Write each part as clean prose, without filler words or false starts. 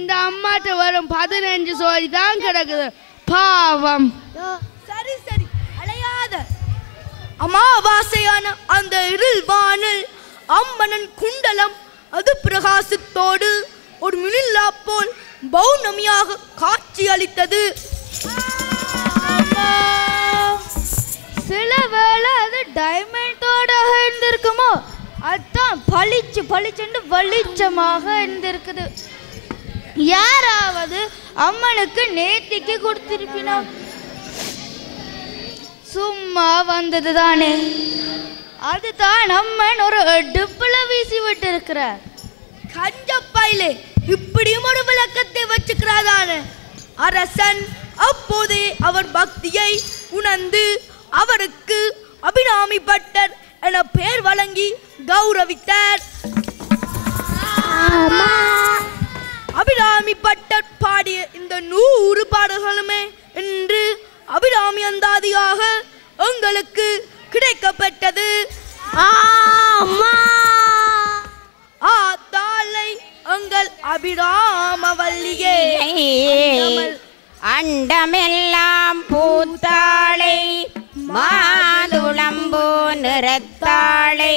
இந்த அம்மாட்ட வரும் 15 சோழி தான் கிடக்குது. பாவம். சரி சரி அலையாத. அமாவாசையான அந்த இருள் வானில் அம்மனின் குண்டலம் அது பிரகாசத்தோடு ஒரு மினில்லா போல் பௌர்ணமியாக காட்சி அளித்தது. சில வேளை அது டைமண்டோட இருந்திருக்குமோ, அதுதான் பளிச்சு பளிச்சுண்டு வெளிச்சமாக இருந்திருக்குது. யாராவது அம்மனுக்கு நேர்த்திக்கு கொடுத்திருப்பினோம். சும்மா வந்தது தானே, அதுதான் அம்மன் ஒரு அடுப்புல வீசி விட்டு இருக்கிறார். கஞ்சப்பையிலே இப்படியும் ஒரு விளக்கத்தை வச்சுக்கிறாதானே. அரசன் அப்போதே அவர் பக்தியை உணர்ந்து அவருக்கு அபிராமி பட்டர் என பெயர் வழங்கி கௌரவித்தார். அபிராமி பட்டர் பாடிய இந்த 100 பாடல்களுமே இன்று அபிராமி அந்தாதியாக உங்களுக்கு கிடைக்கப்பட்டது. ஆத்தாளை எங்கள் அபிராமவல்லியே அண்டமெல்லாம் பூத்தாளை மாதுளம்பூ நிறத்தாளை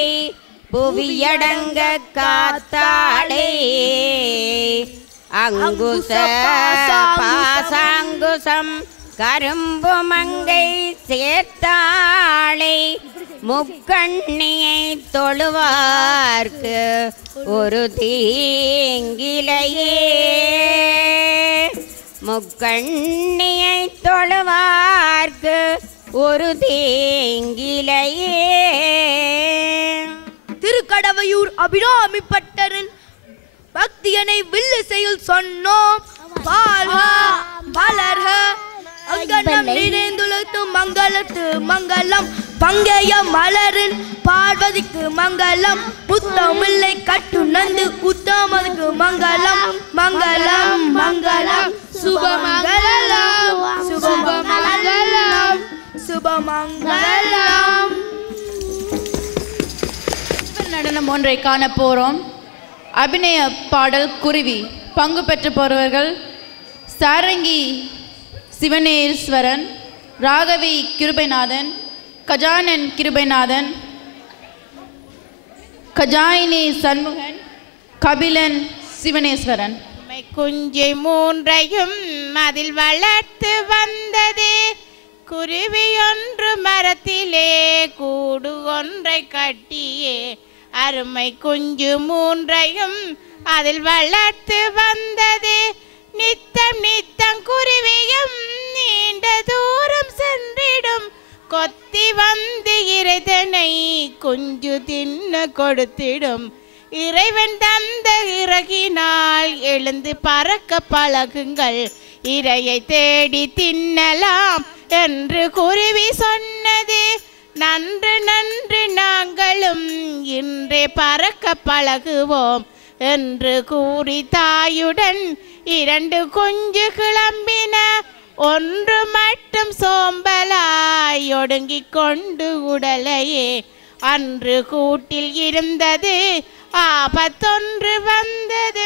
புவியடங்க காத்தாளை அங்குச பாசாங்குசம் கரும்பு மங்கை சேர்த்தாளை முக்கண்ணியை தொழுவார்க்கு ஒரு தீங்கிலையே முக்கண்ணியை தொழுவார்க்கு ஒரு தீங்கிலையே. திருக்கடவையூர் அபிராமி பட்டரின் பக்தியனை வில்லிசையில் சொன்னோம். வாழ்க வளர்க அங்கனம் நிறைந்துலத்து மங்களத்து மங்களம் பங்கைய மலரின் பார்வதிக்கு மங்களம் புத்தமில்லை கட்டு நந்து உத்தமதுக்கு மங்களம் மங்களம் மங்களம் சுபமங்கலம் சுபமங்கலம் சுபமங்கலம். நடனம் ஒன்றை காண போறோம். அபிநய பாடல் குருவி. பங்கு பெற்று போறவர்கள் சாரங்கி சிவனேஸ்வரன், ராகவி கிருபைநாதன், கஜானன் கிருபைநாதன், கஜாயினி சண்முகன், கபிலன் சிவனேஸ்வரன். குஞ்சு மூன்றையும் அதில் வளர்த்து வந்தது குருவி ஒன்று மரத்திலே கூடு ஒன்றை கட்டியே அருமை குஞ்சு மூன்றையும் அதில் வளர்த்து வந்தது நித்தம் நித்தம் குருவியும் நீண்ட தூரம் சென்றிடும் கொத்தி வந்து இறைதனை குஞ்சு தின்ன கொடுத்திடும் இறைவன் தந்த இறகினால் எழுந்து பறக்க பழகுங்கள் இரையை தேடி தின்னலாம் என்று குருவி சொன்னது. நன்று நன்று நாங்களும் இன்றே பறக்க பழகுவோம் என்று கூறி தாயுடன் 2 குஞ்சு கிளம்பின. ஒன்று மட்டும் சோம்பலாய் ஒடுங்கிக் கொண்டு உடலையே அன்று கூட்டில் இருந்தது ஆபத்தொன்று வந்தது.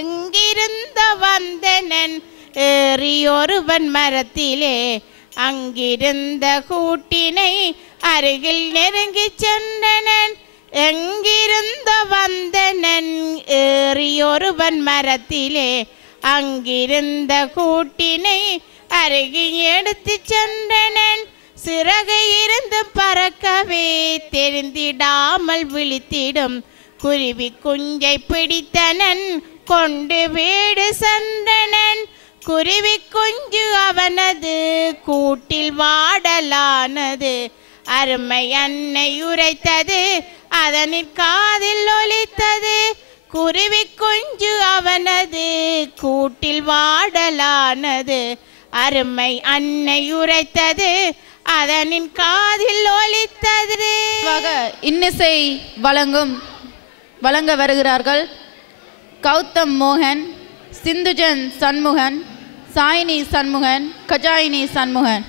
எங்கிருந்த வந்தனன் ஏறி ஒருவன் மரத்திலே அங்கிருந்த கூட்டினை அருகில் நெருங்கி சென்றனன். எங்கிருந்த வந்தனன் ஏறி ஒருவன் மரத்திலே அங்கிருந்த கூட்டினை அருகில் எடுத்து சென்றனன். சிறகை இருந்து பறக்கவே தெரிந்திடாமல் விழித்திடும் குருவி குஞ்சை பிடித்தனன் கொண்டு வீடு சென்றனன். குருவி குஞ்சு அவனது கூட்டில் வாடலானது அருமை அன்னை உரைத்தது அதனின் காதில் ஒலித்தது. குருவி குஞ்சு அவனது கூட்டில் வாடலானது அருமை அன்னை உரைத்தது அதனின் காதில் ஒலித்தது. இன்னிசை வழங்க வருகிறார்கள் கௌதம் மோகன், சிந்துஜன் சண்முகன், சாயினி சண்முகன், கஜாயினி சண்முகன்.